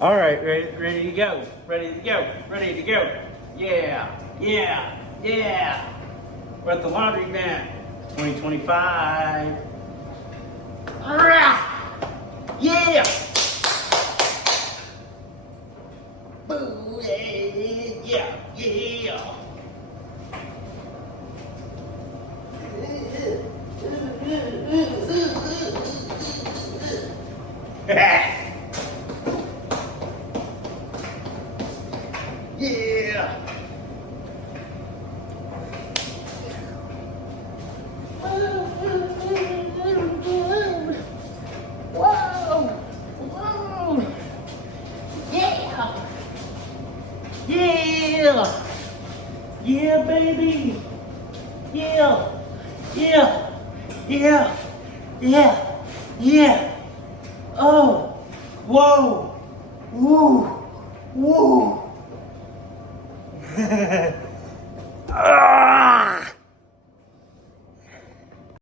All right, ready to go. Ready to go. Ready to go. Yeah, yeah, yeah. We're at the laundry mat. 2025. Yeah. Boo, yeah, yeah. Yeah. Whoa. Whoa. Yeah. Yeah. Yeah, baby. Yeah. Yeah. Yeah. Yeah. Yeah. Oh. Whoa. Woo. Woo. Ah!